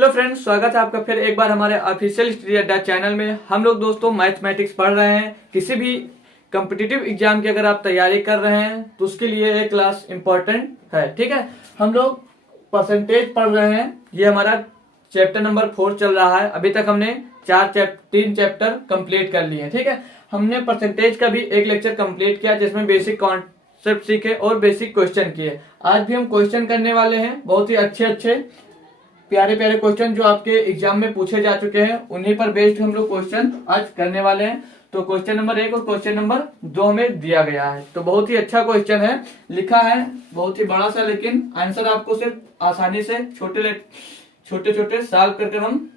Hello friends, स्वागत है आपका फिर एक बार हमारे ऑफिशियल स्टडी अड्डा चैनल में। हम लोग दोस्तों मैथमेटिक्स पढ़ रहे हैं। किसी भी कॉम्पिटिटिव एग्जाम की अगर आप तैयारी कर रहे हैं तो उसके लिए ये क्लास इंपॉर्टेंट है। ठीक है, हम लोग परसेंटेज पढ़ रहे हैं। ये हमारा चैप्टर नंबर 4 चल रहा है। अभी तक हमने 3 चैप्टर कंप्लीट कर लिए हैं। ठीक है, हमने परसेंटेज का भी एक लेक्चर कंप्लीट किया जिसमें बेसिक कॉन्सेप्ट सीखे और बेसिक क्वेश्चन किए। आज भी हम क्वेश्चन करने वाले हैं, बहुत ही अच्छे प्यारे प्यारे क्वेश्चन जो आपके एग्जाम में पूछे जा चुके हैं, उन्हीं पर बेस्ड हम लोग क्वेश्चन आज करने वाले हैं। तो क्वेश्चन नंबर 1 और क्वेश्चन नंबर 2 हमें दिया गया है। तो बहुत ही अच्छा क्वेश्चन है, लिखा है बहुत ही बड़ा सा, लेकिन आंसर आपको सिर्फ आसानी से छोटे छोटे सॉल्व करके हम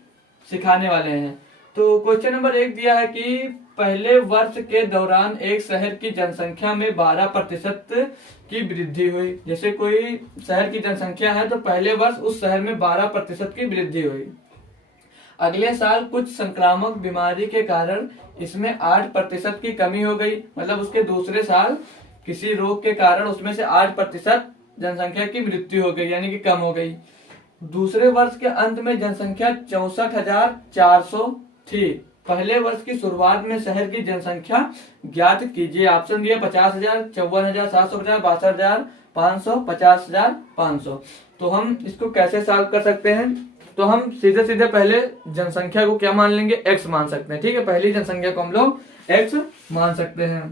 सिखाने वाले हैं। तो क्वेश्चन नंबर 1 दिया है कि पहले वर्ष के दौरान एक शहर की जनसंख्या में 12% की वृद्धि हुई। जैसे कोई शहर की जनसंख्या है तो पहले वर्ष उस शहर में 12% की वृद्धि हुई। अगले साल कुछ संक्रामक बीमारी के कारण इसमें 8% की कमी हो गई। मतलब उसके दूसरे साल किसी रोग के कारण उसमें से 8% जनसंख्या की मृत्यु हो गई, यानी कि कम हो गई। दूसरे वर्ष के अंत में जनसंख्या 64,400 थी। पहले वर्ष की शुरुआत में शहर की जनसंख्या ज्ञात कीजिए। ऑप्शन दिए 50,000, 54,750, 62,500, 50,500। तो हम इसको कैसे सॉल्व कर सकते हैं? तो हम सीधे सीधे पहले जनसंख्या को क्या मान लेंगे? x मान सकते हैं। ठीक है, पहली जनसंख्या को हम लोग x मान सकते हैं।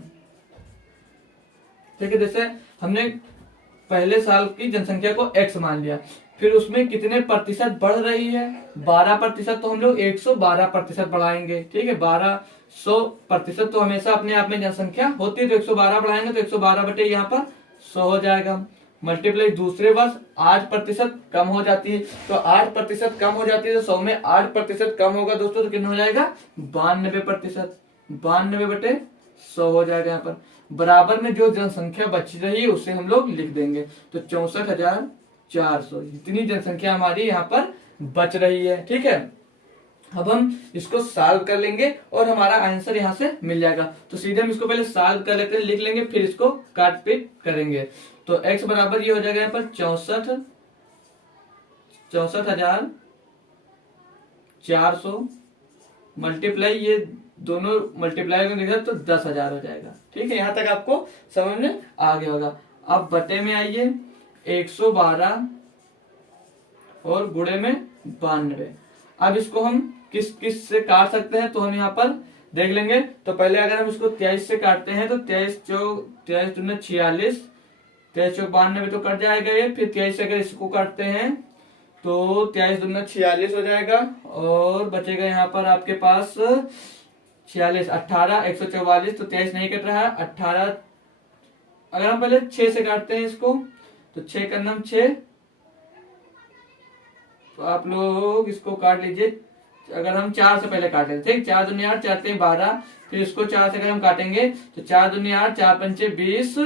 ठीक है, जैसे हमने पहले साल की जनसंख्या को x मान लिया, फिर उसमें कितने प्रतिशत बढ़ रही है? 12%। तो हम लोग 112% बढ़ाएंगे। ठीक है, 1200% तो हमेशा अपने आप में जनसंख्या होती है, तो 112 बढ़ाएंगे तो 112 बटे यहाँ पर 100 हो जाएगा। मल्टीप्लाई दूसरे वर्ष 8% कम हो जाती है, तो 8% कम हो जाती है तो 100 में 8% कम होगा दोस्तों, तो कितना हो जाएगा? 92%। 92 बटे 100 हो जाएगा। यहाँ पर बराबर में जो जनसंख्या बच रही है उसे हम लोग लिख देंगे। तो 64,400 इतनी जनसंख्या हमारी यहाँ पर बच रही है। ठीक है, अब हम इसको सॉल्व कर लेंगे और हमारा आंसर यहाँ से मिल जाएगा। तो सीधे हम इसको पहले सॉल्व कर लेते हैं, लिख लेंगे, फिर इसको काट पीट करेंगे। तो x बराबर ये हो जाएगा यहाँ पर 64,400 मल्टीप्लाई, ये दोनों मल्टीप्लाई में देखा तो 10,000 हो जाएगा। ठीक है, यहाँ तक आपको समझ में आ गया होगा। अब बटे में आइए 112 और गुणे में 92। अब इसको हम किस किस से काट सकते हैं तो हम यहाँ पर देख लेंगे। तो पहले अगर हम इसको 23 से काटते हैं तो 23 चौक 23 दूना 46, 23 चौक 92 तो कट जाएगा ये। फिर 23 से अगर इसको काटते हैं तो 23 दूना 46 हो जाएगा और बचेगा यहाँ पर आपके पास 46, 18, 144। तो 23 नहीं कट रहा है, 18। अगर हम पहले 6 से काटते हैं इसको तो 6 का नाम 6, तो आप लोग इसको काट लीजिए। अगर हम 4 से पहले काटे, ठीक, 4 दूनी 8, 4 3 12, फिर इसको 4 से अगर हम काटेंगे तो 4 दूनी 8, 4 पंचे 20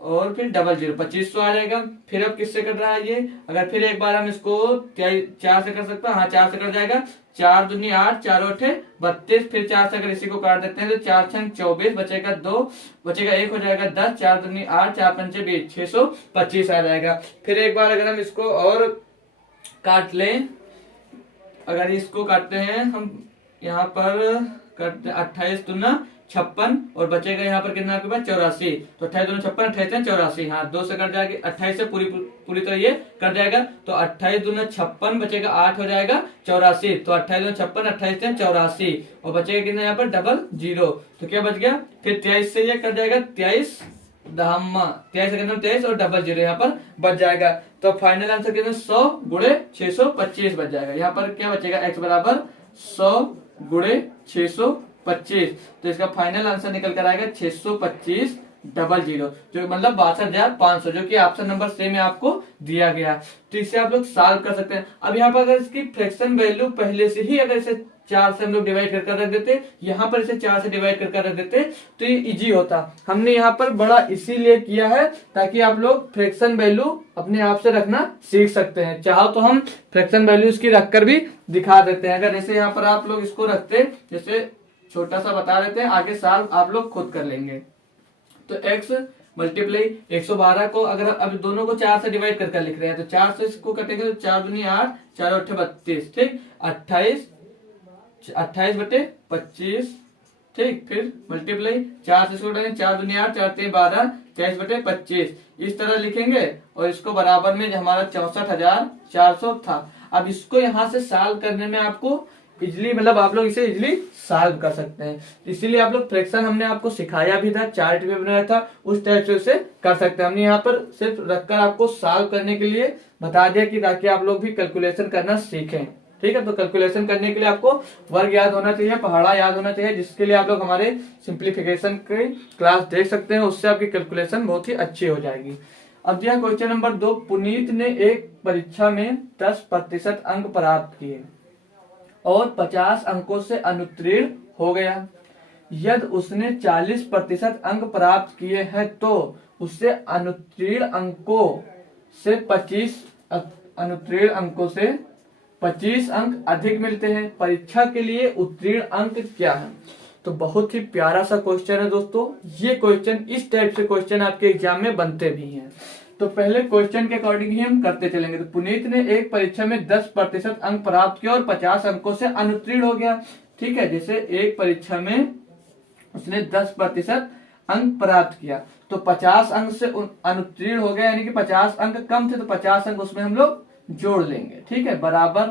और फिर डबल 0 2500 आ जाएगा। फिर अब किससे कट रहा है ये? अगर फिर एक बार हम इसको 4 से कर सकते हैं, हाँ 4 से कट जाएगा। 4 दूनी 8, 4 8 32, फिर 4 से अगर इसी को काट देते हैं तो 4 छंग 24, बचेगा 2, बचेगा 1 हो जाएगा 10, 4 दूनी 8, 4 पंचे 20, 625 आ जाएगा। फिर एक बार अगर हम इसको और काट लें, अगर इसको काटते हैं हम यहाँ पर करते 28 दूना 56 और बचेगा यहाँ पर कितना आपके पास 84। तो 28 दूना 56, 28 84, हाँ 2 से कट जाएगा। 28 से पूरी तरह ये कट जाएगा। तो 28 दूना 56 बचेगा 8 हो जाएगा 84। तो 28 दूना 56, 28 84 और बचेगा कितना यहाँ पर डबल 0। तो क्या बच गया? फिर 23 से ये कट जाएगा 23 दहम्मा 23 सेकंड 23 और डबल 0 यहाँ पर बच जाएगा। तो फाइनल आंसर कितना? 100 गुणे 625 बच जाएगा। यहाँ पर क्या बचेगा? x बराबर 100 गुणे 625। तो इसका फाइनल आंसर निकल कर आएगा 625 डबल 0, जो मतलब 62,500, जो कि ऑप्शन नंबर C में आपको दिया गया। तो इससे आप लोग सॉल्व कर सकते हैं। अब यहाँ पर अगर इसकी फ्रैक्शन वैल्यू पहले से ही अगर इसे 4 से हम लोग डिवाइड कर रख देते, यहाँ पर इसे 4 से डिवाइड कर रख देते तो ये इजी होता। हमने यहाँ पर बड़ा इसीलिए किया है ताकि आप लोग फ्रैक्शन वैल्यू अपने आप से रखना सीख सकते हैं। चाहो तो हम फ्रैक्शन वैल्यू इसकी रखकर भी दिखा देते हैं। अगर जैसे यहाँ पर आप लोग इसको रखते, जैसे छोटा सा बता देते हैं, आगे सॉल्व आप लोग खुद कर लेंगे। तो x मल्टीप्लाई 112 को अगर अब दोनों को 4 से डिवाइड करके लिख रहे हैं तो 4 से इसको कटेंगे तो 4 दूनी 8, 4 8 32, ठीक, 28 बटे 25, ठीक, फिर मल्टीप्लाई 4 से इसको कटेंगे 4 दूनी 8, 4 3 12, 23 बटे 25, इस तरह लिखेंगे और इसको बराबर में हमारा 64,400 था। अब इसको यहाँ से सॉल्व करने में आपको इजिली मतलब आप लोग इसे इजिली सॉल्व कर सकते हैं, इसीलिए आप लोग फ्रैक्शन हमने आपको सिखाया भी था, चार्ट भी बनाया था, उस टाइप से उसे कर सकते हैं। हमने यहाँ पर सिर्फ रखकर आपको सॉल्व करने के लिए बता दिया कि ताकि आप लोग भी कैलकुलेशन करना सीखें, ठीक है। तो कैलकुलेशन करने के लिए आपको वर्ग याद होना चाहिए, पहाड़ा याद होना चाहिए, जिसके लिए आप लोग हमारे सिंप्लीफिकेशन की क्लास देख सकते हैं, उससे आपकी कैलकुलेशन बहुत ही अच्छी हो जाएगी। अब दिया क्वेश्चन नंबर 2, पुनीत ने एक परीक्षा में 10% अंक प्राप्त किए और 50 अंकों से अनुत्तीर्ण हो गया। यदि उसने 40% अंक प्राप्त किए हैं तो उससे अनुत्तीर्ण अंकों से 25 अंक अधिक मिलते हैं। परीक्षा के लिए उत्तीर्ण अंक क्या है? तो बहुत ही प्यारा सा क्वेश्चन है दोस्तों। ये क्वेश्चन इस टाइप से क्वेश्चन आपके एग्जाम में बनते भी हैं। तो पहले क्वेश्चन के अकॉर्डिंग ही हम करते चलेंगे। तो पुनीत ने एक परीक्षा में 10% अंक प्राप्त किया और 50 अंकों से अनुत्तीर्ण हो गया, ठीक है। जैसे एक परीक्षा में उसने 10% अंक प्राप्त किया तो 50 अंक से अनुत्तीर्ण हो गया, यानी कि 50 अंक कम थे तो 50 अंक उसमें हम लोग जोड़ लेंगे, ठीक है। बराबर,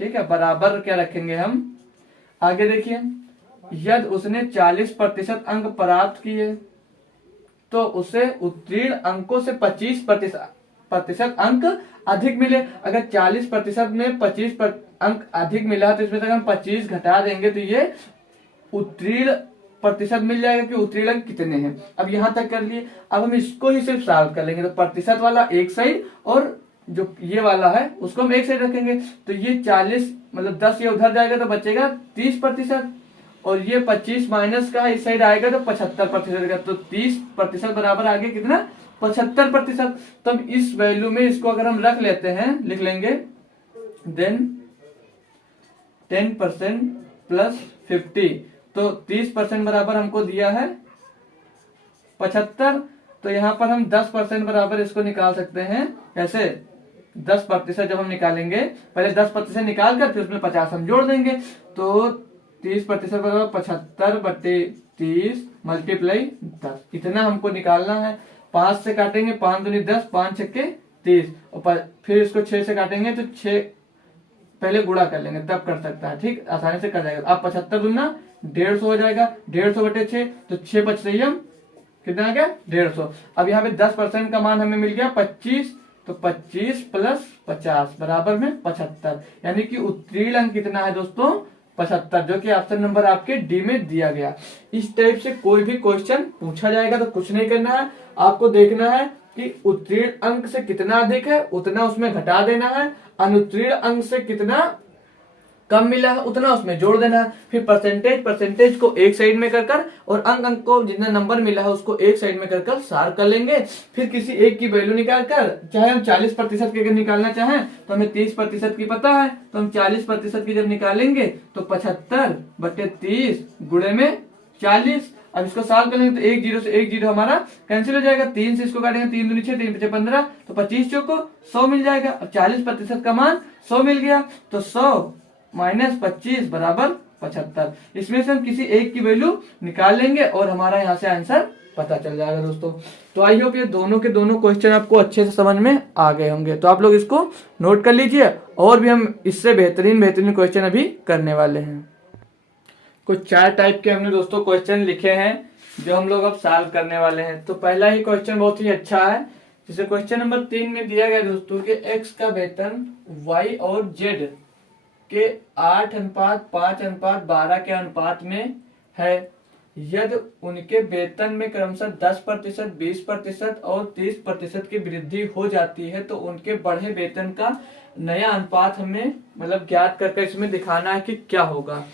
ठीक है, बराबर क्या रखेंगे हम। आगे देखिए, यदि उसने 40% अंक प्राप्त किए तो उसे उत्तीर्ण अंकों से 25% अंक अधिक मिले। अगर 40% में 25 अंक अधिक मिला तो इसमें से हम 25 घटा देंगे तो ये उत्तीर्ण प्रतिशत मिल जाएगा कि उत्तीर्ण अंक कितने हैं। अब यहां तक कर लिए, अब हम इसको ही सिर्फ सॉल्व कर लेंगे। तो प्रतिशत वाला एक साइड और जो ये वाला है उसको हम एक साइड रखेंगे। तो ये 40 मतलब 10 ये उधर जाएगा तो बचेगा 30%, और ये 25 माइनस का इस साइड आएगा तो 75% का। तो 30% बराबर आगे कितना, 75%। तो हम इस वैल्यू में इसको अगर हम रख लेते हैं, लिख लेंगे देन 10% प्लस 50, तो 30% बराबर हमको दिया है 75। तो यहाँ पर हम 10% बराबर इसको निकाल सकते हैं। कैसे? 10% जब हम निकालेंगे, पहले 10% निकाल कर फिर उसमें 50 हम जोड़ देंगे। तो 30% बराबर 75 बटे 30 मल्टीप्लाई 10, इतना हमको निकालना है। 5 से काटेंगे, 5 दूनी 10, 5 छक्के 30, और फिर इसको 6 से काटेंगे तो 6 पहले गुणा कर लेंगे तब कर सकता है, ठीक, आसानी से कर जाएगा। अब 75 दूना 150 हो जाएगा, 150 बटे 6 तो 6 बच हम कितना आ गया 150। अब यहाँ पे 10% का मान हमें मिल गया 25, तो 25 प्लस 50 बराबर में 75, यानी कि उत्तीर्ण अंक कितना है दोस्तों 75, जो कि ऑप्शन नंबर आपके डी में दिया गया। इस टाइप से कोई भी क्वेश्चन पूछा जाएगा तो कुछ नहीं करना है, आपको देखना है कि उत्तीर्ण अंक से कितना अधिक है उतना उसमें घटा देना है, अनुत्तीर्ण अंक से कितना कम मिला है उतना उसमें जोड़ देना है। फिर परसेंटेज को एक साइड में कर और अंक को जितना नंबर मिला है उसको एक साइड में कर सार कर लेंगे। फिर किसी एक की वैल्यू निकाल कर, चाहे हम 40% की अगर निकालना चाहें तो हमें 30% की पता है, तो हम 40% की जब निकालेंगे तो 75 बटे 30 गुणे में 40। अब इसको सॉल्व करेंगे तो 1 0 से 1 0 हमारा कैंसिल हो जाएगा, 3 से इसको काटेंगे 3 दूनी 6, 3 5 15, तो 25 चौको 100 मिल जाएगा। अब 40% का मान 100 मिल गया, तो 100 माइनस 25 बराबर 75। इसमें से हम किसी एक की वैल्यू निकाल लेंगे और हमारा यहाँ से आंसर पता चल जाएगा दोस्तों। तो आई होप ये दोनों के दोनों क्वेश्चन आपको अच्छे से समझ में आ गए होंगे। तो आप लोग इसको नोट कर लीजिए, और भी हम इससे बेहतरीन क्वेश्चन अभी करने वाले हैं। कुछ 4 टाइप के हमने दोस्तों क्वेश्चन लिखे हैं जो हम लोग अब सॉल्व करने वाले हैं। तो पहला ही क्वेश्चन बहुत ही अच्छा है, जिसे क्वेश्चन नंबर 3 में दिया गया दोस्तों कि एक्स का वेतन वाई और जेड के 8:5:12 के अनुपात में है। यदि उनके वेतन में क्रमशः 10%, 20% और 30% की वृद्धि हो जाती है तो उनके बढ़े वेतन का नया अनुपात हमें मतलब ज्ञात करके इसमें दिखाना है कि क्या होगा।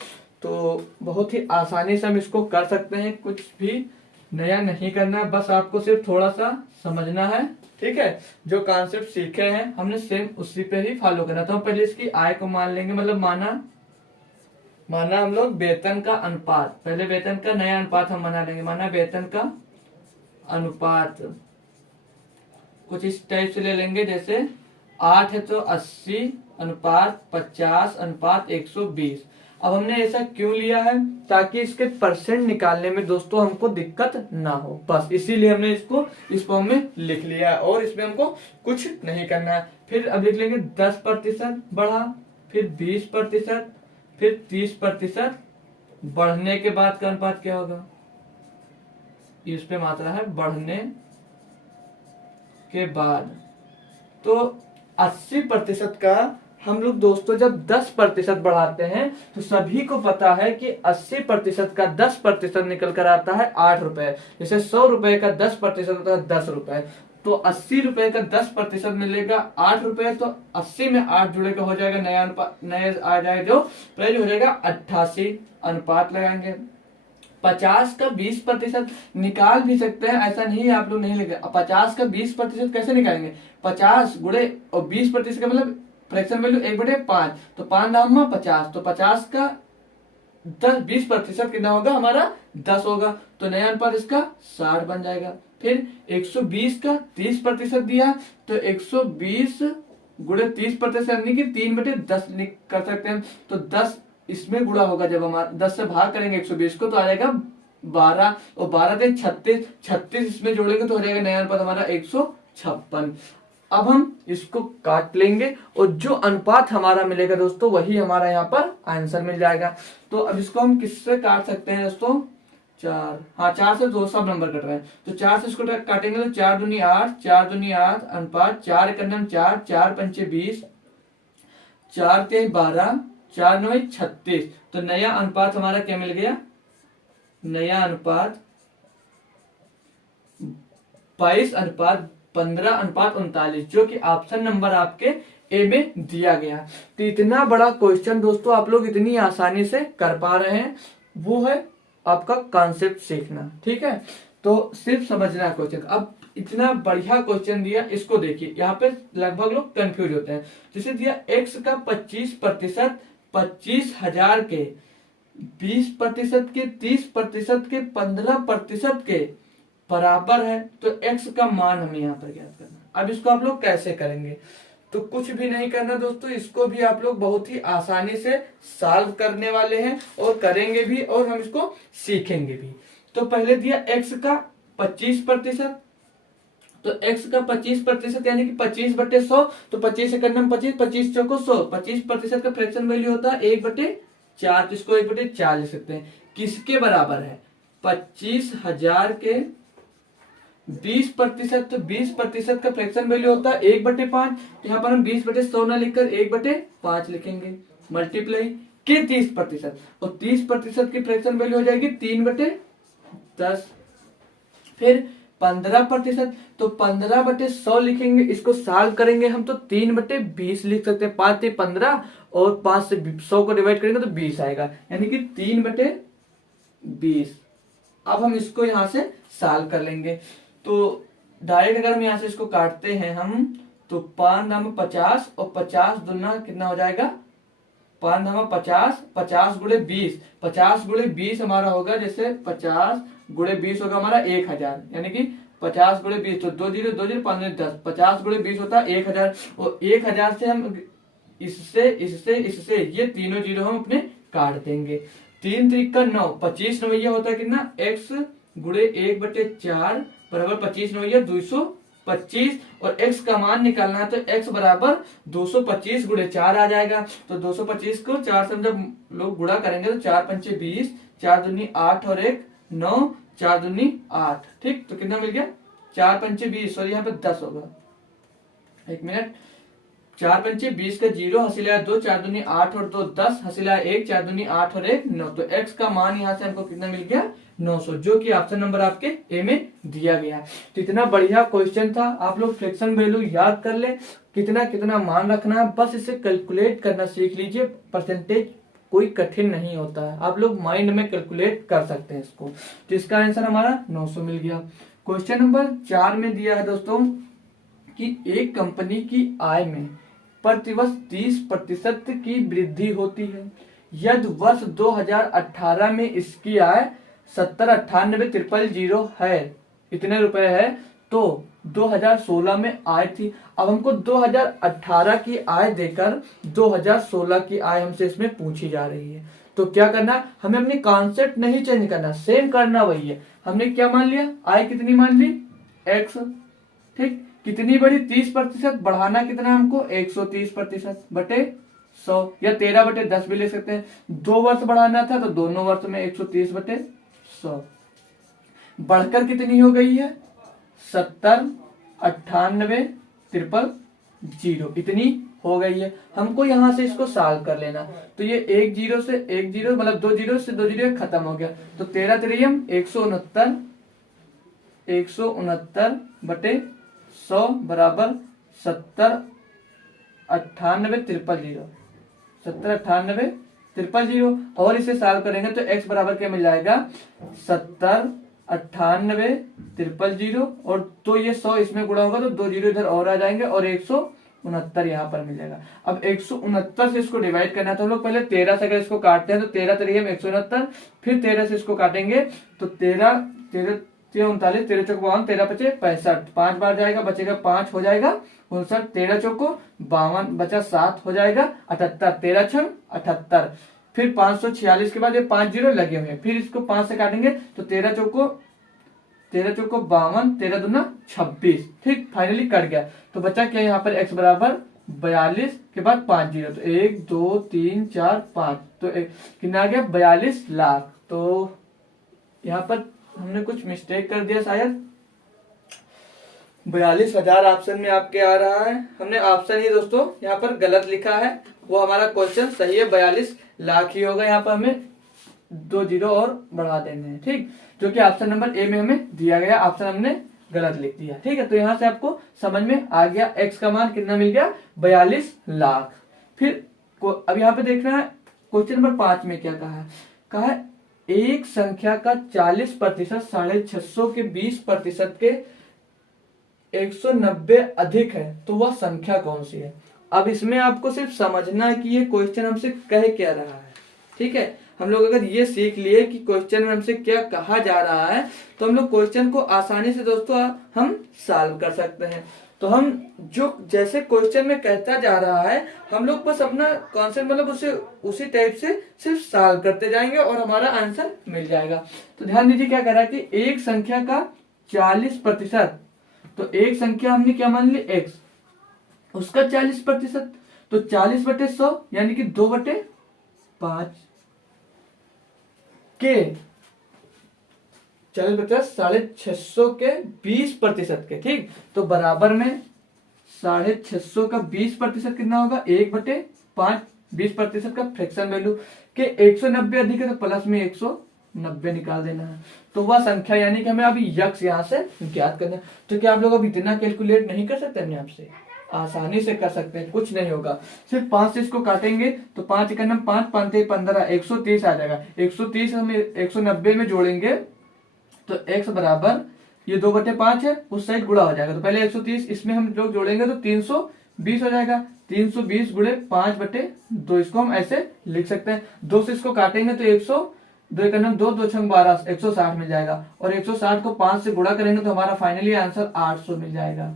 तो बहुत ही आसानी से हम इसको कर सकते हैं, कुछ भी नया नहीं करना है, बस आपको सिर्फ थोड़ा सा समझना है, ठीक है। जो कॉन्सेप्ट सीखे हैं हमने सेम उसी पे ही फॉलो करना। तो हम पहले इसकी आय को मान लेंगे, मतलब माना हम लोग वेतन का अनुपात, पहले वेतन का नया अनुपात हम बना लेंगे। माना वेतन का अनुपात कुछ इस टाइप से ले लेंगे, जैसे 8 है तो 80 अनुपात 50 अनुपात 120। अब हमने ऐसा क्यों लिया है? ताकि इसके परसेंट निकालने में दोस्तों हमको दिक्कत ना हो, बस इसीलिए हमने इसको इस फॉर्म में लिख लिया है और इसमें हमको कुछ नहीं करना है। फिर अब लिख लेंगे 10% बढ़ा, फिर 20%, फिर 30%। बढ़ने के बाद का अनुपात क्या होगा? इस पे मात्रा है बढ़ने के बाद। तो 80% का हम लोग दोस्तों जब 10% बढ़ाते हैं तो सभी को पता है कि 80% का 10% निकल कर आता है 8 रुपए। जैसे 100 रुपए का 10% होता है 10 रुपए, तो 80 रुपए का 10% मिलेगा 8 रुपए, तो 80 में 8 जुड़ेगा, हो जाएगा नया अनुपात, नया आ जाएगा जो प्राइस हो जाएगा 88। अनुपात लगाएंगे। 50 का 20% निकाल भी सकते हैं, ऐसा नहीं है आप लोग नहीं लिखे। 50 का 20% कैसे निकालेंगे? 50 गुणे और 20% का मतलब फ्रैक्शन वैल्यू 1/5, तो 5 दाम 50, तो 50 का 20% कितना होगा हमारा? 10 होगा, तो नया अनुपात इसका 60 बन जाएगा। फिर 120 का 30% दिया, तो 120 गुणे 30% यानी कि 3/10 कर सकते हैं। तो 10 इसमें गुणा होगा, जब हमारा 10 से भाग करेंगे 120 को तो आ जाएगा 12, और 12 से 36, 36 इसमें जोड़ेंगे तो हो जाएगा नया अनुपात हमारा 156। अब हम इसको काट लेंगे और जो अनुपात हमारा मिलेगा दोस्तों वही हमारा यहाँ पर आंसर मिल जाएगा। तो अब इसको हम किससे काट सकते हैं दोस्तों? 4, हाँ 4 से 2 सब नंबर कट रहे हैं, तो 4 से इसको काटेंगे तो 4 दूनी 8, 4 दूनी 8 अनुपात 4 कन्नम 4, 4 पंचे 20, 4 के 12, 4 9 36। तो नया अनुपात हमारा क्या मिल गया? नया अनुपात 22:15:39, जो कि ऑप्शन नंबर आपके ए में दिया गया। तो इतना बड़ा क्वेश्चन दोस्तों आप लोग इतनी आसानी से कर पा रहे हैं, वो है आपका कॉन्सेप्ट सीखना। ठीक है, तो सिर्फ समझना क्वेश्चन। अब इतना बढ़िया क्वेश्चन दिया, इसको देखिए, यहाँ पे लगभग लोग कंफ्यूज होते हैं। जैसे दिया x का 25% 25,000 के, 20% के, 30% के, 15% के बराबर है, तो x का मान हमें यहाँ पर ज्ञात करना। अब इसको आप लोग कैसे करेंगे? तो कुछ भी नहीं करना दोस्तों, इसको भी आप लोग बहुत ही आसानी से सॉल्व करने वाले हैं और करेंगे भी, और हम इसको सीखेंगे भी। तो पहले दिया x का 25%, तो x का 25% यानी कि 25/100, तो 25 से 25, 25 चौको 100, 25% का फ्रैक्शन वैल्यू होता है 1/4, तो इसको 1/4 लिख सकते हैं। किसके बराबर है? 25,000 के 20%, तो 20% का फ्रैक्शन वैल्यू होता है 1/5, तो यहाँ पर हम 20/100 ना लिखकर 1/5 लिखेंगे। मल्टीप्लाई के 30%, और 30% की फ्रैक्शन वैल्यू हो जाएगी 3/10। फिर 15%, तो 15/100 लिखेंगे, इसको सॉल्व करेंगे हम तो 3/20 लिख सकते हैं। 5 से 15 और 5 से 100 को डिवाइड करेंगे तो 20 आएगा, यानी कि 3/20। अब हम इसको यहां से सॉल्व कर लेंगे। तो डायरेक्ट अगर हम यहां से इसको काटते हैं हम, तो 5 दाम 50 और 50 दुना कितना हो जाएगा? 5 दाम 50, 50 गुणे 20, 50 गुणे 20 हमारा होगा, जैसे 50 गुणे 20 होगा हमारा 1000, यानी कि 50 गुणे 20, तो 2 0 2 0 5 10, 50 गुणे 20 होता है 1000, और 1000 से हम इससे इससे इससे ये तीनों जीरो हम अपने काट देंगे। 3 3 का 9, 25 9 होता है कितना? x गुणे 1/4 बराबर 25 9 225, और x का मान निकालना है तो x बराबर 225 गुणे 4 आ जाएगा। तो 225 को 4 से जब लोग गुणा करेंगे तो 4 पंचे 20, 4 दूनी 8 और 1 9, 4 दूनी 8। ठीक, तो कितना मिल गया? 4 पंचे 20, सॉरी यहाँ पे 10 होगा, 1 मिनट। 4 पंचे 20 का 0, हसीला 2, 4 दूनी 8 और 2 10, हसीला 1, 4 दूनी 8 और 1 9, तो x का मान यहाँ से हमको कितना मिल गया? 900, जो कि ऑप्शन नंबर आपके ए में दिया गया है। तो इतना बढ़िया क्वेश्चन था, आप लोग फ्रैक्शन वैल्यू याद कर ले, कितना कितना मान रखना है, बस इसे कैलकुलेट करना सीख लीजिए। परसेंटेज कोई कठिन नहीं होता है, आप लोग माइंड में कैलकुलेट कर सकते हैं इसको। तो इसका आंसर हमारा 900 मिल गया। क्वेश्चन नंबर 4 में दिया है दोस्तों कि एक कंपनी की आय में प्रतिवर्ष 30% की वृद्धि होती है, यदि वर्ष 2018 में इसकी आय 70,98,000 है, इतने रुपए है, तो 2016 में आय थी। अब हमको 2018 की आय देकर 2016 की आय हमसे इसमें पूछी जा रही है। तो क्या करना, हमें अपनी कॉन्सेप्ट नहीं चेंज करना, सेम करना वही है। हमने क्या मान लिया, आय कितनी मान ली, x, ठीक, कितनी बढ़ी 30%, बढ़ाना कितना है हमको 130% बटे 100, या 13/10 भी ले सकते हैं। 2 वर्ष बढ़ाना था तो दोनों वर्ष में 130/100। बढ़कर कितनी हो गई है 70, 98, 000, इतनी हो गई है। हमको यहां से इसको सॉल्व कर लेना। तो ये 1 0 से 1 0 मतलब 2 0 से 2 0 खत्म हो गया। तो 13 त्रियम 169, 169 बटे 100 बराबर 70, 98, 000, 70, 98, 000। और इसे सॉल्व करेंगे तो x बराबर क्या मिल जाएगा 70, 98, 000, और तो ये 100 इसमें गुणा होगा तो 2 0 इधर और आ जाएंगे और 169 यहाँ पर मिल जाएगा। अब 169 से इसको डिवाइड करना है तो हम लोग पहले 13 से अगर इसको काटते हैं तो 13 त्रियम 169, फिर 13 से इसको काटेंगे तो 13 39, 13 चौको 52, 13 पचे 65, 5 बार जाएगा बचेगा 5 हो जाएगा 59, 13 चौको 52 बचा 7 हो जाएगा 78, 13 छंग 78, फिर 546 के बाद ये 5 0 लगे हुए हैं, फिर इसको 5 से काटेंगे तो 13 चौको 52, 13 दूना 26, ठीक, फाइनली कट गया। तो बचा क्या यहाँ पर x बराबर 42 के बाद 5 0, तो 1 2 3 4 5, तो कितना आ गया 42 लाख। तो यहाँ पर हमने कुछ मिस्टेक कर दिया, शायद 42,000 ऑप्शन में आपके आ रहा है। हमने ऑप्शन ही दोस्तों यहाँ पर गलत लिखा है, वो हमारा क्वेश्चन सही है 42 लाख ही होगा। यहाँ पर हमें 2 0 और बढ़ा देने हैं, ठीक, जो कि ऑप्शन नंबर ए में हमें दिया गया, ऑप्शन हमने गलत लिख दिया, ठीक है। तो यहाँ से आपको समझ में आ गया x का मान कितना मिल गया 42 लाख। फिर अब यहाँ पे देखना है क्वेश्चन नंबर 5 में क्या कहा है एक संख्या का 40% 650 के 20% के 190 अधिक है तो वह संख्या कौन सी है। अब इसमें आपको सिर्फ समझना है कि ये क्वेश्चन हमसे कह क्या रहा है, ठीक है। हम लोग अगर ये सीख लिए कि क्वेश्चन में हमसे क्या कहा जा रहा है तो हम लोग क्वेश्चन को आसानी से दोस्तों हम सॉल्व कर सकते हैं। तो हम जो जैसे क्वेश्चन में कहता जा रहा है हम लोग बस अपना कॉन्सेप्ट मतलब उसे उसी टाइप से सिर्फ सॉल्व करते जाएंगे और हमारा आंसर मिल जाएगा। तो ध्यान दीजिए क्या कह रहा है कि एक संख्या का 40%, तो एक संख्या हमने क्या मान ली x, उसका 40%, तो 40/100 यानी कि 2/5 के 40/650 के 20% के, ठीक, तो बराबर में 650 का 20% कितना होगा 1/5, 20% का फ्रैक्शन वैल्यू के 190 अधिक है तो प्लस में 190 निकाल देना है। तो वह संख्या यानी कि हमें अभी यक्ष यहाँ से ज्ञात करना है। तो क्या आप लोग अब इतना कैलकुलेट नहीं कर सकते अपने आप से, आसानी से कर सकते हैं, कुछ नहीं होगा। सिर्फ 5 से इसको काटेंगे तो 5 का 5 5 15 130 आ जाएगा। 130 हम 190 में जोड़ेंगे तो x बराबर ये 2/5 है, उस साइड गुणा हो जाएगा। तो पहले 130 इसमें हम लोग जोड़ेंगे तो 320 हो जाएगा। 320 गुणे 5/2, इसको हम ऐसे लिख सकते हैं। 2 से इसको काटेंगे तो 100, 2 का 2 2 6 12 160 मिल जाएगा। और 160 को 5 से गुणा करेंगे तो हमारा फाइनली आंसर 800 मिल जाएगा,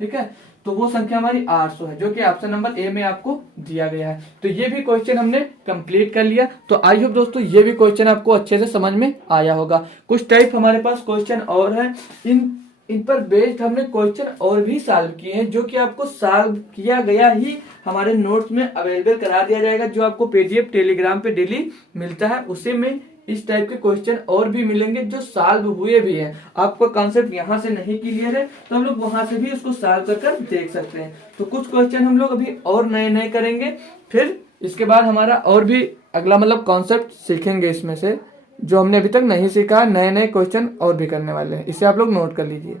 ठीक है। तो वो संख्या हमारी 800 है जो कि ऑप्शन नंबर ए में आपको दिया गया है। तो ये भी क्वेश्चन हमने कंप्लीट कर लिया। तो आई होप दोस्तों ये भी क्वेश्चन आपको अच्छे से समझ में आया होगा। कुछ टाइप हमारे पास क्वेश्चन और है, इन पर बेस्ड हमने क्वेश्चन और भी सॉल्व किए हैं जो कि आपको सॉल्व किया गया ही हमारे नोट्स में अवेलेबल करा दिया जाएगा। जो आपको पीडीएफ टेलीग्राम पे डेली मिलता है उसी में इस टाइप के क्वेश्चन और भी मिलेंगे जो सॉल्व हुए भी हैं। आपका कॉन्सेप्ट यहाँ से नहीं क्लियर है तो हम लोग वहां से भी उसको सॉल्व कर देख सकते हैं। तो कुछ क्वेश्चन हम लोग अभी और नए नए करेंगे, फिर इसके बाद हमारा और भी अगला मतलब कॉन्सेप्ट सीखेंगे इसमें से जो हमने अभी तक नहीं सीखा। नए नए क्वेश्चन और भी करने वाले हैं, इसे आप लोग नोट कर लीजिए।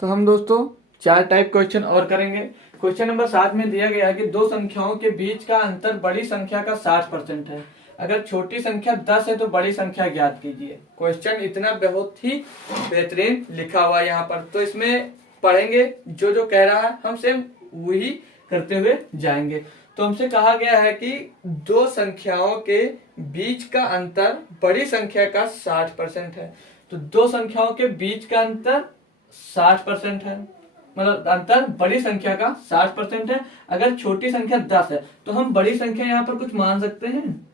तो हम दोस्तों 4 टाइप क्वेश्चन और करेंगे। क्वेश्चन नंबर 7 में दिया गया है कि 2 संख्याओं के बीच का अंतर बड़ी संख्या का 60% है। अगर छोटी संख्या 10 है तो बड़ी संख्या ज्ञात कीजिए। क्वेश्चन इतना बहुत ही बेहतरीन लिखा हुआ है यहाँ पर, तो इसमें पढ़ेंगे जो जो कह रहा है हम सेम वही करते हुए जाएंगे। तो हमसे कहा गया है कि 2 संख्याओं के बीच का अंतर बड़ी संख्या का 60% है। तो दो संख्याओं के बीच का अंतर 60% है, मतलब अंतर बड़ी संख्या का 60% है। अगर छोटी संख्या 10 है तो हम बड़ी संख्या यहाँ पर कुछ मान सकते हैं।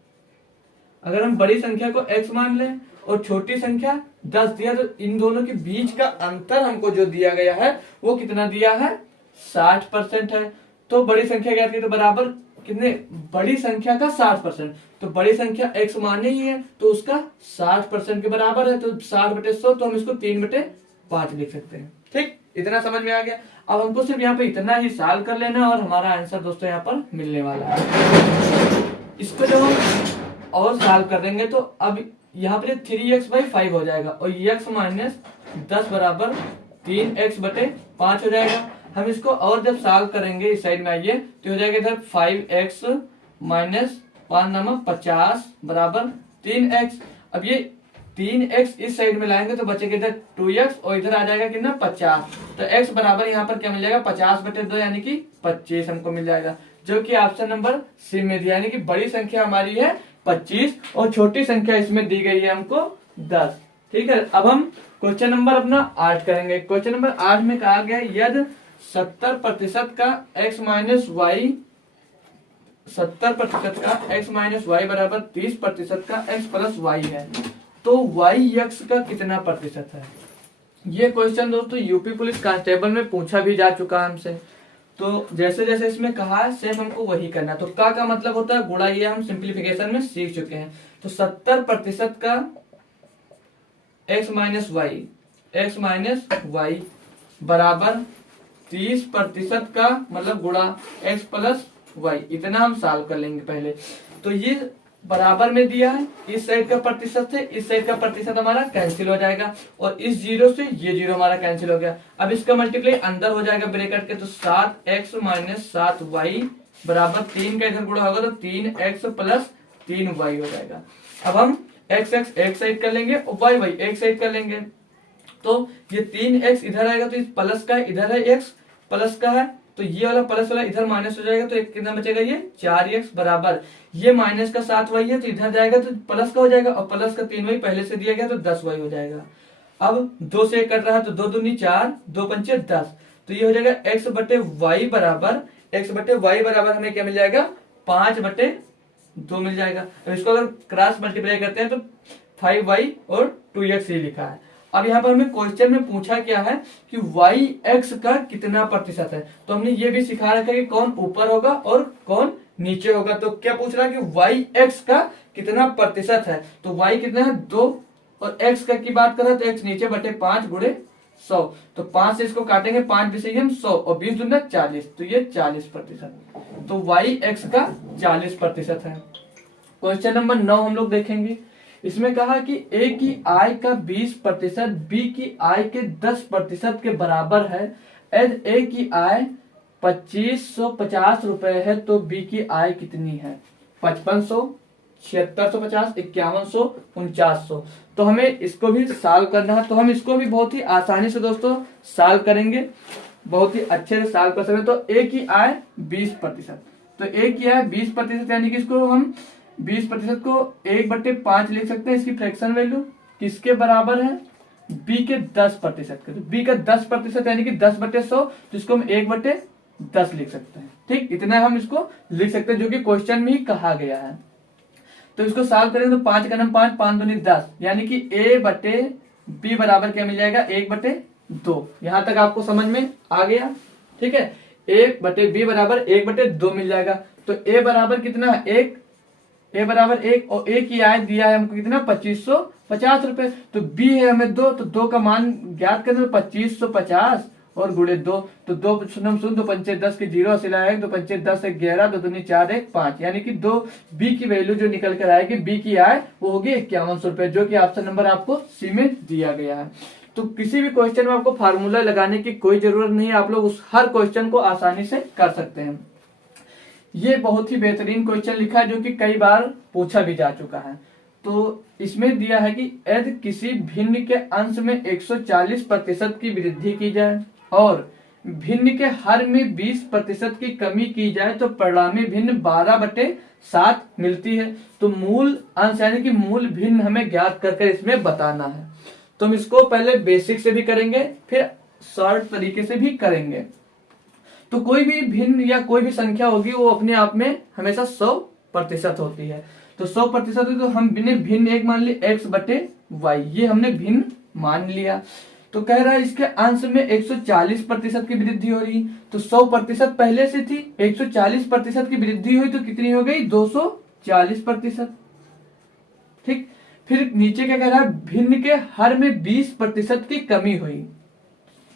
अगर हम बड़ी संख्या को x मान लें और छोटी संख्या 10 दिया, तो इन दोनों के बीच का अंतर हमको जो दिया गया है वो कितना दिया है, 60% है। तो बड़ी संख्या क्या थी, तो बराबर कितने, बड़ी संख्या का 60%, तो बड़ी संख्या x माने ही है तो उसका 60% के बराबर है, तो 60/100, तो हम इसको 3/5 लिख सकते हैं। ठीक, इतना समझ में आ गया। अब हमको सिर्फ यहाँ पे इतना ही सॉल्व कर लेना और हमारा आंसर दोस्तों यहाँ पर मिलने वाला है। इसको जब हम और सॉल्व कर देंगे तो अब यहाँ पे 3x/5 हो जाएगा और x - 10 बराबर 3x/5 हो जाएगा। हम इसको और जब सॉल्व करेंगे इस साइड में आइए तो हो जाएगा इधर 5x - 5 50 बराबर 3x। अब ये 3x इस साइड में लाएंगे तो बचेगा इधर 2x और इधर आ जाएगा कितना, 50। तो x बराबर यहाँ पर क्या मिल जाएगा, 50/2 यानी कि 25 हमको मिल जाएगा, जो कि ऑप्शन नंबर सी में दिया, यानी कि बड़ी संख्या हमारी है 25 और छोटी संख्या इसमें दी गई है हमको 10। ठीक है, अब हम क्वेश्चन नंबर अपना 8 करेंगे। क्वेश्चन नंबर 8 में कहा गया यदि 70% का x - y बराबर 30% का x + y है तो y(x) का कितना प्रतिशत है। ये क्वेश्चन दोस्तों यूपी पुलिस कांस्टेबल में पूछा भी जा चुका है हमसे। तो जैसे जैसे इसमें कहा है सेम हमको वही करना है। तो का मतलब होता है गुणा, ये हम सिंप्लीफिकेशन में सीख चुके हैं। तो 70% का x - y बराबर 30% का मतलब गुणा x + y, इतना हम सॉल्व कर लेंगे पहले। तो ये बराबर में दिया है, इस साइड का प्रतिशत से इस साइड का प्रतिशत हमारा कैंसिल हो जाएगा और इस 0 से ये 0 हमारा कैंसिल हो गया। अब इसका मल्टीप्लाई अंदर हो जाएगा ब्रैकेट के, तो 7x - 7y बराबर 3 का इधर गुणा होगा तो 3x + 3y हो जाएगा। अब हम x एक साइड कर लेंगे और y एक साइड कर लेंगे। तो ये 3x इधर आएगा तो इस प्लस का इधर है, x प्लस का है तो ये वाला प्लस वाला इधर माइनस हो जाएगा, तो एक कितना बचेगा, ये 4x बराबर ये माइनस का 7y है तो इधर जाएगा तो प्लस का हो जाएगा और प्लस का 3y पहले से दिया गया तो 10y हो जाएगा। अब 2 से कट रहा है तो 2 दूनी 4, 2 पंचे 10, तो ये हो जाएगा x/y बराबर हमें क्या मिल जाएगा, 5/2 मिल जाएगा। अब इसको अगर क्रॉस मल्टीप्लाई करते हैं तो 5y और 2x ही लिखा है। अब यहाँ पर हमें क्वेश्चन में पूछा क्या है कि y(x) का कितना प्रतिशत है। तो हमने ये भी सिखा रखा है कि कौन ऊपर होगा और कौन नीचे होगा। तो क्या पूछ रहा है कि y(x) का कितना प्रतिशत है। तो y कितना है 2 और x का की बात कर रहा है तो x नीचे बटे 5 गुणे 100, तो 5 से इसको काटेंगे 5 भी सही हम 100 और 20 दूना 40, तो ये 40%। तो y(x) का 40% है। क्वेश्चन नंबर 9 हम लोग देखेंगे। इसमें कहा कि a की आय का 20% b की आय के 10% के बराबर है। यदि a की आय 2550 रुपए है तो b की आय कितनी है, 5500, 7650, 5100, 4900। तो हमें इसको भी सॉल्व करना है। तो हम इसको भी बहुत ही आसानी से दोस्तों सॉल्व करेंगे, बहुत ही अच्छे से सॉल्व कर सकते हैं। तो a की आय 20%, तो a की आय 20% यानी कि इसको हम 20% को 1/5 लिख सकते हैं। इसकी फ्रैक्शन वैल्यू किसके बराबर है, b के 10% के। तो b का 10% यानी कि 10/100, तो इसको हम 1/10 लिख सकते हैं। ठीक, इतना हम इसको लिख सकते हैं जो कि क्वेश्चन में ही कहा गया है। तो इसको सॉल्व करेंगे तो 5 का नाम 5, 5 दूनी 10, यानी कि a/b बराबर क्या मिल जाएगा, 1/2। यहां तक आपको समझ में आ गया। ठीक है, a/b बराबर 1/2 मिल जाएगा। तो a बराबर कितना है 1, a बराबर 1 और a की आय दिया है हमको कितना 2550 रुपए। तो b है हमें 2, तो 2 का मान ज्ञात करें तो 2550 और गुणे 2, तो 2 शून्य 2 पंचे 10 के 0 से लाएगा, 2 पंचे 10 11, 2 दूनी 4 1 5, यानी कि 2 b की वैल्यू जो निकल कर आएगी, b की आय वो होगी 5100 रुपए, जो कि ऑप्शन नंबर आपको सी में दिया गया है। तो किसी भी क्वेश्चन में आपको फार्मूला लगाने की कोई जरूरत नहीं है, आप लोग उस हर क्वेश्चन को आसानी से कर सकते हैं। ये बहुत ही बेहतरीन क्वेश्चन लिखा है जो कि कई बार पूछा भी जा चुका है। तो इसमें दिया है कि यदि किसी भिन्न के अंश में 140% की वृद्धि की जाए और भिन्न के हर में 20% की कमी की जाए तो परिणामी भिन्न 12/7 मिलती है। तो मूल अंश यानी कि मूल भिन्न हमें ज्ञात करके इसमें बताना है। तो हम इसको पहले बेसिक से भी करेंगे, फिर शॉर्ट तरीके से भी करेंगे। तो कोई भी भिन्न या कोई भी संख्या होगी वो अपने आप में हमेशा 100% होती है। तो 100% है तो हमने भिन्न एक मान ली x बटे वाई, ये हमने भिन्न मान लिया। तो कह रहा है इसके अंश में 140% की वृद्धि हो रही, तो 100% पहले से थी, 140% की वृद्धि हुई तो कितनी हो गई 240%। ठीक, फिर नीचे क्या कह रहा है, भिन्न के हर में 20% की कमी हुई।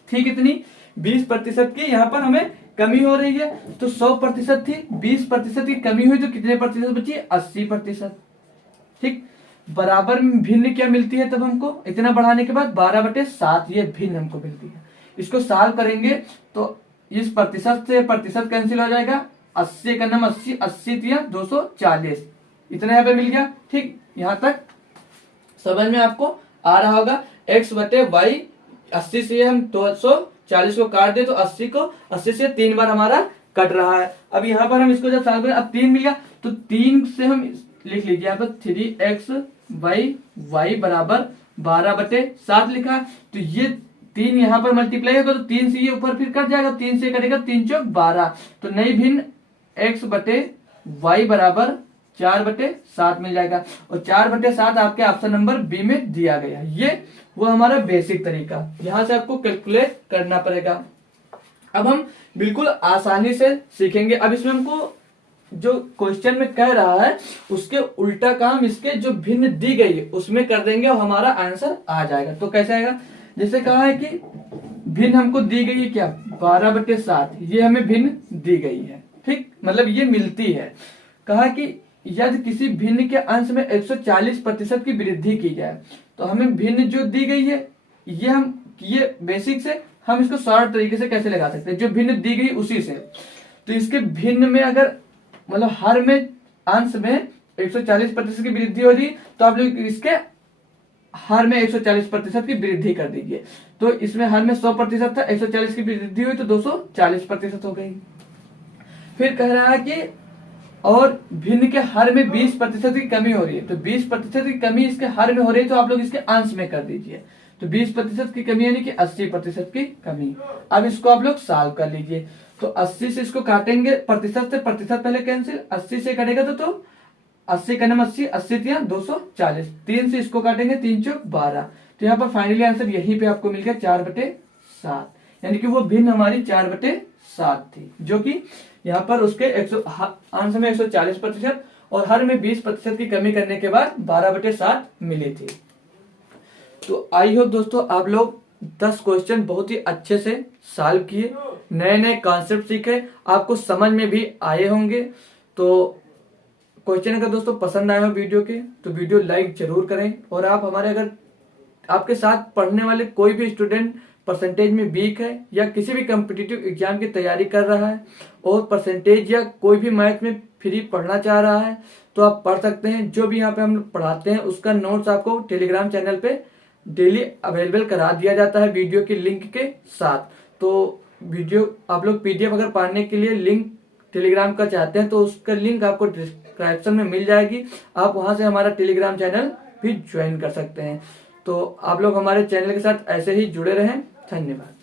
ठीक, इतनी 20% की यहाँ पर हमें कमी हो रही है। तो 100% थी, 20% की कमी हुई तो कितने प्रतिशत बची, 80%। ठीक, बराबर में भिन्न क्या मिलती है तब हमको, इतना बढ़ाने के बाद 12/7 ये भिन्न हमको मिलती है। इसको सॉल्व करेंगे तो इस प्रतिशत से प्रतिशत कैंसिल हो जाएगा, 80 का नाम 80, 80 तिया 240, इतना यहाँ पे मिल गया। ठीक, यहाँ तक समझ में आपको आ रहा होगा। x बटे वाई, 80 से हम 240 को काट दे तो 80 से 3 बार हमारा कट रहा है। अब यहाँ पर हम इसको जब सॉल्व करें, अब 3 मिल गया तो 3 से हम लिख लीजिए यहाँ पर 3x बाई वाई बराबर 12/7 लिखा। तो ये 3 यहाँ पर मल्टीप्लाई होगा तो 3 से ये ऊपर फिर कट जाएगा, 3 से कटेगा 3 चौक 12। तो नई भिन्न x बटे वाई बराबर 4/7 मिल जाएगा। और 4/7 आपके ऑप्शन नंबर बी में दिया गया। ये वो हमारा बेसिक तरीका, यहाँ से आपको कैलकुलेट करना पड़ेगा। अब हम बिल्कुल आसानी से सीखेंगे। अब इसमें हमको जो क्वेश्चन में कह रहा है उसके उल्टा काम इसके जो भिन्न दी गई है उसमें कर देंगे और हमारा आंसर आ जाएगा। तो कैसे आएगा, जैसे कहा है कि भिन्न हमको दी गई है क्या 12/7, ये हमें भिन्न दी गई है। ठीक, मतलब ये मिलती है। कहा कि यदि किसी भिन्न के अंश में 140% की वृद्धि की जाए, तो हमें भिन्न जो दी गई है ये बेसिक से हम इसको शॉर्ट तरीके से कैसे लगा सकते हैं, जो भिन्न दी गई उसी से। तो इसके भिन्न में अगर मतलब हर में अंश में 140% की वृद्धि हो रही तो आप लोग इसके हर में 140% की वृद्धि कर दीजिए। तो इसमें हर में 100% था, 140 की वृद्धि हुई तो 240% हो गई। फिर कह रहा है कि और भिन्न के हर में 20% की कमी हो रही है, तो 20% की कमी इसके हर में हो रही है तो आप लोग इसके अंश में कर दीजिए। तो 20% की कमी यानी कि 80% की कमी। अब इसको आप लोग सॉल्व कर लीजिए। तो 80 से इसको काटेंगे, प्रतिशत से प्रतिशत पहले कैंसिल, 80 से कटेगा तो 80 का नाम 80, 80 तिया 240, 3 से इसको काटेंगे 3 चौक 12। तो यहाँ पर फाइनली आंसर यहीं पे आपको मिल गया 4/7, यानी कि वो भिन्न हमारी 4/7 थी, जो कि यहाँ पर उसके अंश में 140% और हर में 20% की कमी करने के बाद 12/7 मिली थी। तो आई होप दोस्तों आप लोग 10 क्वेश्चन बहुत ही अच्छे से सॉल्व किए, नए नए कॉन्सेप्ट सीखे, आपको समझ में भी आए होंगे। तो क्वेश्चन अगर दोस्तों पसंद आए हो वीडियो के तो वीडियो लाइक जरूर करें। और आप हमारे अगर आपके साथ पढ़ने वाले कोई भी स्टूडेंट परसेंटेज में वीक है या किसी भी कॉम्पिटिटिव एग्जाम की तैयारी कर रहा है और परसेंटेज या कोई भी मैथ में फ्री पढ़ना चाह रहा है तो आप पढ़ सकते हैं। जो भी यहाँ पे हम पढ़ाते हैं उसका नोट्स आपको टेलीग्राम चैनल पे डेली अवेलेबल करा दिया जाता है वीडियो के लिंक के साथ। तो वीडियो आप लोग पीडीएफ अगर पढ़ने के लिए लिंक टेलीग्राम का चाहते हैं तो उसका लिंक आपको डिस्क्रिप्शन में मिल जाएगी, आप वहां से हमारा टेलीग्राम चैनल भी ज्वाइन कर सकते हैं। तो आप लोग हमारे चैनल के साथ ऐसे ही जुड़े रहें। धन्यवाद।